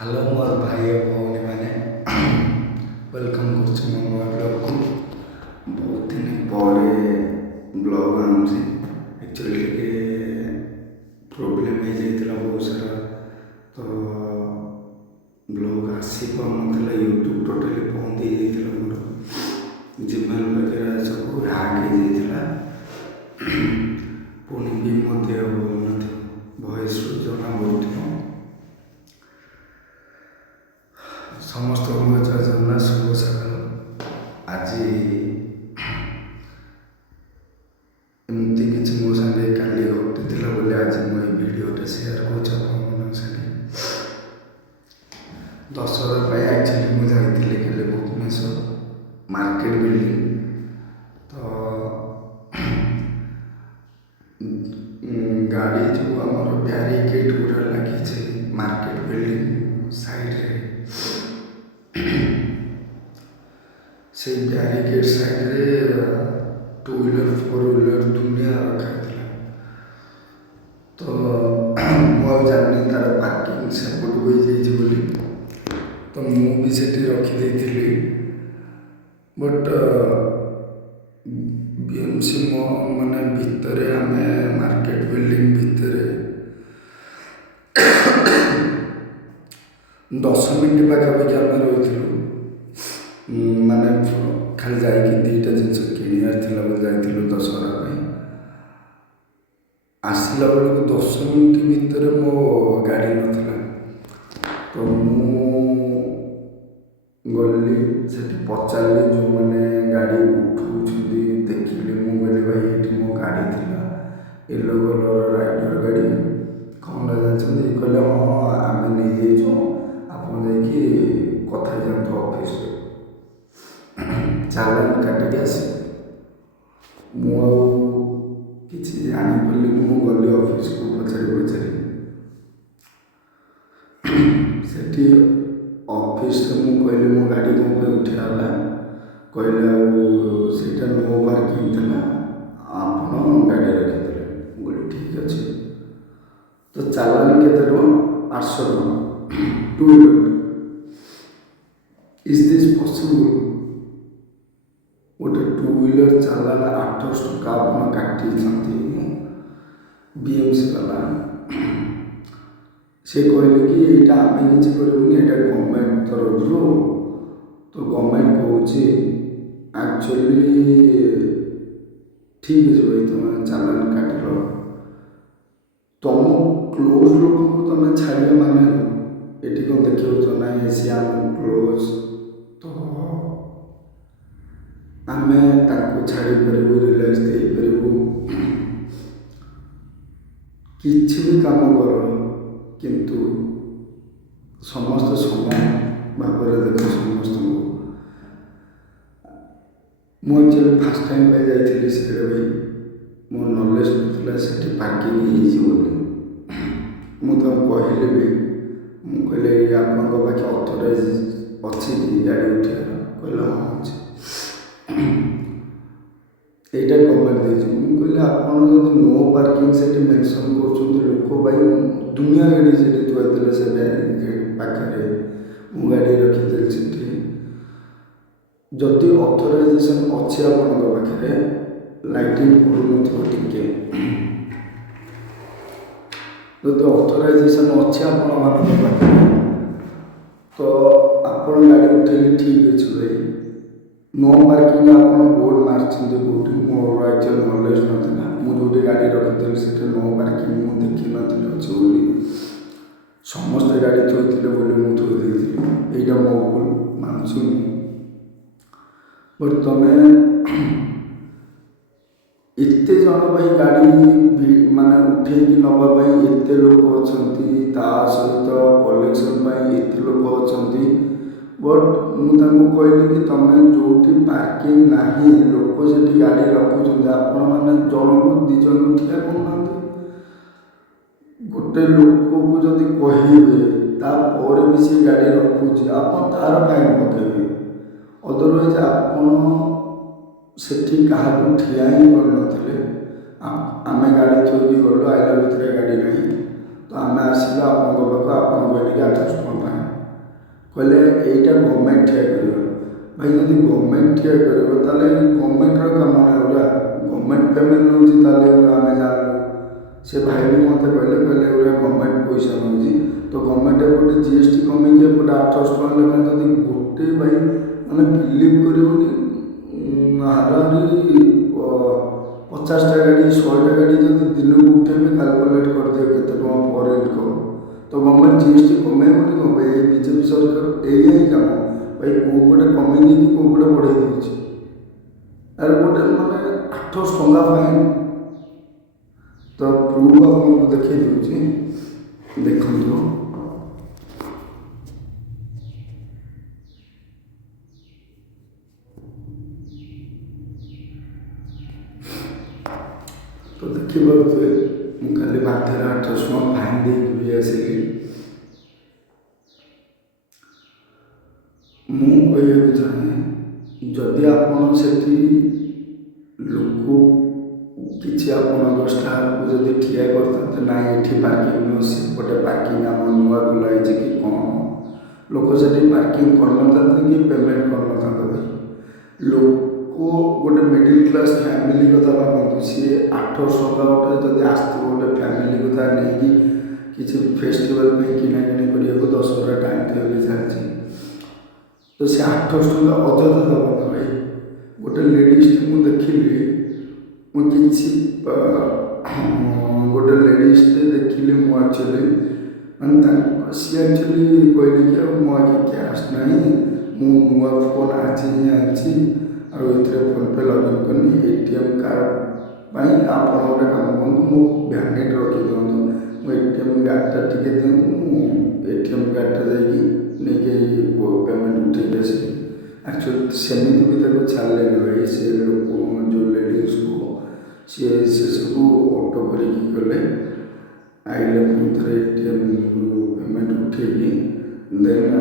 Hello मोर भाई और भौणी मैंने वेलकम कर नुआ ब्लॉग को बहुत दिन पर ब्लॉग आनुची एक्चुअली प्रोब्लेम हो जाता बहुत सारा तो ब्लॉग आसी पार यूट्यूब टोटाली बंद हो जाता मोर जीमेल वगैरह सब हैक हो जाता पुणी भी मो देह भल न वॉइस जना पड़ो समस्त जय जगन्नाथ शुभ सकाल आज एमती किसी मो सागे काली घटी बोले आज मुझे भिडटे सेयार कर सागे दशहरा एक्चुअली मुझे खाली भुवनेश्वर मार्केट बिल्डिंग तो गाड़ी जो आम ब्यारिकेड गुड़ा लगी मार्केट बिल्डिंग साइड से barricade side two wheeler four wheeler दुनिया रखा तो मुझे जानी तार पार्किंग सेपट हो जाइए तो मुझे रखीदे बट बीएमसी माने भितर आम मार्केट बिल्डिंग भितर 10 मिनट पाखापाखि आम रही माने खाली जाकि दीटा जिन किणार जाइलु दशहरा आसला बेलू 10 मिनट भितर मो गाड़ी नाला तो गली से पचारे जो मैंने गाड़ी उठू देखिली मुझे भाई ये मो गाड़ी थी येलो कलर राइडर गाड़ी कौन जानते कहले हाँ आम नहीं जाइए आप कथा जातु ऑफिस चालान काटिक आस मुझे जापारि मु गली ऑफिस को पचारि से ऑफिस मु कहली मो गाड़ी कौन उठाला कहले से नो पार्किंग था आप गाड़ी रखीदे बोले ठीक अच्छे तो चालान के 800 two wheeler is this possible गोटे टू व्हीलर चालान 800 टका आप काटी बीएमसी वाला से कहले कि यहाँ आम किसी करूनी यहाँ गवर्नमेंट तरफ तो गवर्नमेंट कह एक्चुअली ठीक है भाई तुम चालान काट तुम क्लोज लोक को तुम छाड़ माने ये कौन देखो ना एशियान क्लोज तो आम छाड़ी पारू रिलैक्स दे पारू किसी भी काम कर किंतु समस्त समान भाव देख समस्त मुझे फास्ट टाइम पे जाइए से भाई मो नॉलेज ना से पार्किंग मुझे कहली भी मुझे आप अथराइज अच्छी गाड़ी उठा कहले हाँ अच्छे यहाँ गवर्नमेंट मुझे आप नो पार्किंग से मेनसन कर लोक भाई दुनिया गाड़ी से थोड़े से बैरिकेड पाखे मु गाड़ी रखीदे से जदि अथराइजेसन अच्छे पाखे लाइटिंग पड़ू टे जदि अथराइजेसन अच्छे पाखे तो आप गाड़ी उठेली ठीक अच्छे भाई नो पार्किंग आप बोर्ड मार्चते कौटी मोर एक्चुअल नॉलेज ना मुझे गाड़ी रखीदे से नो पार्किंग मुझे देखी नी अच्छे समस्त गाड़ी थोड़े मुझे थोड़ी यहाँ मो भूल मानसु बट तुम एत जन भाई गाड़ी माने उठे नापी एत लोक अच्छा सहित कलेक्शन एत लोक अच्छा बट मुझे कहली कि तुम जो पार्किंग ना लोक से गाड़ी रखुच्च आपण मैंने जन को दी जन ठिया करना गोटे लोक को जब कहे तापर भी सी गाड़ी रखुच्छे आप तार फाइन पकेबे अदरवाइज आपठी क्या ठिया ही कर आम गाड़ी थोड़ी गलु आइला भितर गाड़ी नहीं तो आम आसलु आप कहले कि 800 टଙ୍କା फाइन कहले यहीटा गवर्नमेंट ठिया कर भाई जब गवर्नमेंट ठिया कर गवर्नमेंटर कम ना एवरा गवर्नमेंट पेमेंट नौ आम जानू से भाई भी मत कहले गवर्नमेंट पैसा नौ तो गवर्नमेंट एपटे जीएसटी कमे एपटे 800 टका लेखा जब गोटे भाई मैंने बिलिव कर हाराहारी 50टा गाड़ी 100टा गाड़ी जब दिन को उठे कालकुलेट कर दिए केते पर इनकम तो गवर्नमेंट जीएसटी कमेबनी कौन भाई बीजेपी सरकार यही काम भाई कौ गोटे कमे कि कौ गोटे बढ़े दूसरी यार गोटे मैंने 800 टका फाइन तो प्रूफ आपको देखी दूसरी देखो तो देखिए मुझे बाध्य 800 टका फाइन दे आसिली मुझे चाहे जदि आप लोक किसी आप स्टाफ को जब ठिया करते ना ये पार्किंग नुह सेपटे पार्किंग आम नुआ खुलाई कि कौन लोक से पार्किंग कर कि पेमेंट कर भाई लोक गोटे मिडिल क्लास फैमिली कथा भावतु सी 800 टका गोटे जब आसो गोटे फैमिली कथा नहीं कि फेस्टिवल किना किणी करने 10 टाइम थे चलती तो से 800 टका अଯଥା दबना भाई गोटे लेडीज मुझे देखिली मुझे गोटे लेडीज देखिली मुझे एक्चुअली मैंने सी एक्चुअली कहले कि मो आगे कैश ना मु नुआ फोन आज ही आनी फोन पे लॉगिन करनी एटीएम कार्ड आप गोटे कम करूँ मो भैनेट रखी दिखाँ मो एटीएम कार्डटा टी दिखाँ एटीएम कार्डटा जाकि पेमेंट उठे आस एक्चुअली सेमती भी छाड़े भाई से लोक जो लेडीज को सी सब ऑटो करके आइले पुणी एटीएम पेमेंट उठे देन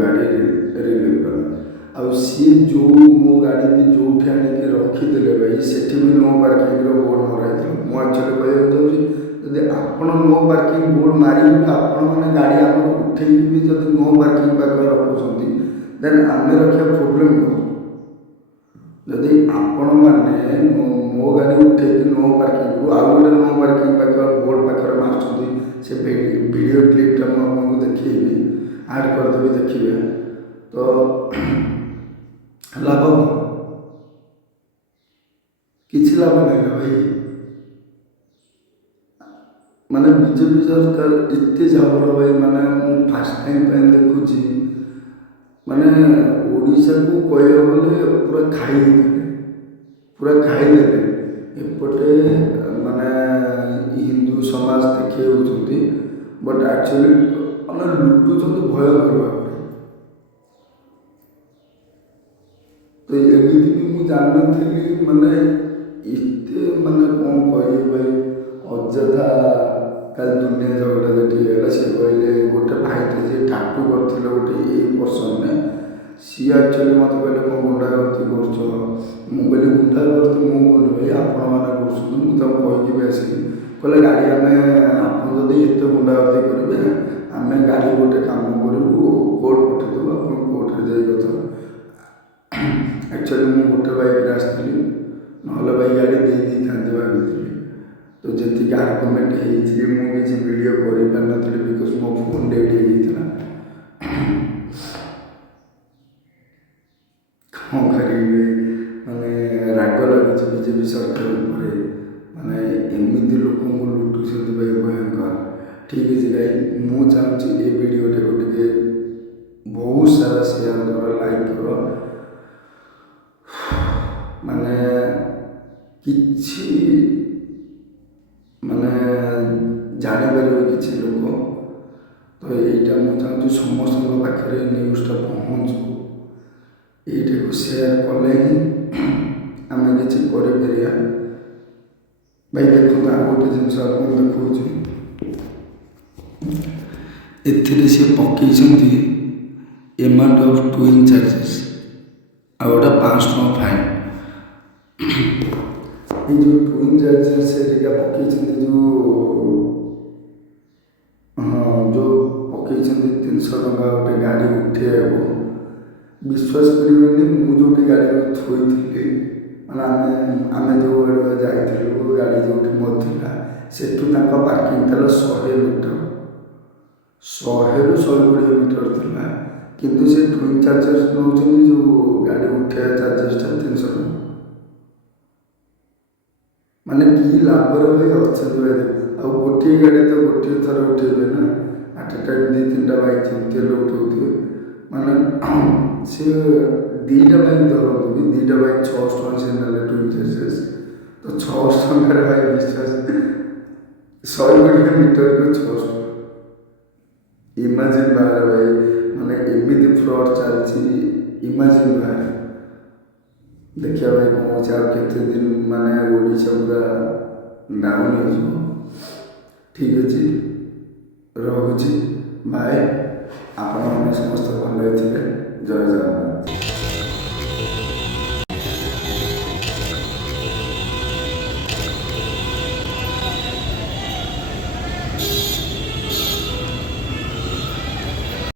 गाड़ी रिलीव कला आ सी जो मो गाड़ी भी जो आनिक रखीदे भाई से नो पार्किंग बोर्ड मराई मुझे एक्चुअली कहना चाहिए जब आप नो पार्किंग बोर्ड मारे मैंने गाड़ी आम उठे भी जब नो पार्किंग पाखे रखुच्च देन आम रखा प्रोब्लेम कौन जदि आपण मैंने मो गाड़ी उठे नो पार्किंग आउ गोटे नो पार्किंग पाखे बोर्ड पाखे मार्च से वीडियो क्लिपटा मुझे देखी आड करदेवी देखिए तो लाभ किसी लाभ नहीं ना भाई माने बीजेपी सरकार इतने झाबड़ भाई माने फास्ट टाइम देखुची माने ओडिशा को कह बोले पूरा खाईदे एपटे माने हिंदू समाज देखिए होती बट एक्चुअली मैंने लुटुंट भयंकर भाव तो एमती भी मुझे जानी माने इतने माने कौन कह भाई अଯଥା कल दुनिया झगड़ा जेटी सी कहले गोटे भाई थे जी टाटू करते गोटे ये पर्सन ने सी एक्चुअली मत कहले कौन गुंडागर्दी कर मुझे गुंडागर्दी मुझे भाई आपण मैंने मुझे भी आसिक कहले गाड़ी आम आप एत गुंडागर्दी करेंगे आम गाड़ी गोटे कम करूँ कोर्ट पठेदेव आप कोर्टे जा एक्चुअली मुझे गोटे बाइक आसती ना भाई गाड़ी दे था भाई तो जी आर्गुमेंट होती मुझे वीडियो कर पार नी बिकज मो फोन डेड होता कौन करेंगे माने राग लगे बीजेपी सरकार माने एमती लोक लुटुंट भाई भयंकर ठीक है भाई मुझे चाहूँगी ये वीडियोटे को टे बहुत सारा शेयर कर लाइक कर माने किछि माने जापर किसी लोक तो यहीटा मुझे चाहूँ समस्त पाखे न्यूज़टा पहुँचू ये सेयार कले ही आम कि भाई देखो आ गोटे जिनस देखा एथिरे सी पकई एमाउंट ऑफ टोइंग चार्जेस आ गोटा 500 टका फाइन ये जो टोइंग चार्जेस से पकई जो हाँ जो ପକେଇଛନ୍ତି 300 ଟଙ୍କା ଗୋଟେ ଗାଡ଼ି ଉଠେଇବାକୁ। ବିଶ୍ୱାସ କରିବେନି, ମୁଁ ଯେଉଁଠି ଗାଡ଼ି ଥୋଇଥିଲି ମାନେ ଆମେ ଯେଉଁ ଆଡ଼ୁଆ ଯାଇଥିଲୁ, ଗାଡ଼ି ଯେଉଁଠି ମୋର ଥିଲା ସେଠୁ ତାଙ୍କ ପାର୍କିଂ ଥିଲା 100 ମିଟର, 100ରୁ 120 ମିଟର ଥିଲା। କିନ୍ତୁ ସେ ଟୁଇନ୍ ଚାର୍ଜେସ୍ ନେଉଛନ୍ତି, ଯେଉଁ ଗାଡ଼ି ଉଠେଇବା ଚାର୍ଜେସଟା 300 ଟଙ୍କା। ମାନେ କି ଲାଭରେ ଭାଇ ଅଛନ୍ତି ଭାଇ। ଆଉ ଗୋଟିଏ ଗାଡ଼ି ତ ଗୋଟିଏ ଥର ଉଠେଇବେ ନା, ଆଟ ଏ ଟାଇମ୍ 2-3ଟା ବାଇକ୍ ଯେମିତି ହେଲେ ଉଠଉଥିବେ। ମାନେ ସିଏ 2ଟା ବାଇକ୍ ଧରନ୍ତୁ ବି, 2ଟା ବାଇକ୍ 600 ଟଙ୍କା ସେ ନେଲେ ଟୁଇନ୍ ଚାର୍ଜେସ୍। ତ 600 ଟଙ୍କାରେ ଭାଇ ବିଶ୍ୱାସ, 120 ମିଟରକୁ 600 ଟଙ୍କା। ଇମାଜିନ୍ ବାହାରେ ଭାଇ, ମାନେ ଏମିତି ଫ୍ରଡ୍ ଚାଲିଛି, ଇମାଜିନ୍ ବାହାରେ। ଦେଖିବା ଭାଇ କ'ଣ ହେଉଛି, ଆଉ କେତେ ଦିନ ମାନେ ଓଡ଼ିଶା ପୁରା ଡାଉନ୍ ହେଇଯିବ। ଠିକ୍ ଅଛି, ରହୁଛି, ବାଏ। ଆପଣମାନେ ସମସ୍ତେ ଭଲରେ ଥିବେ। ଜୟ ଜଗନ୍ନାଥ।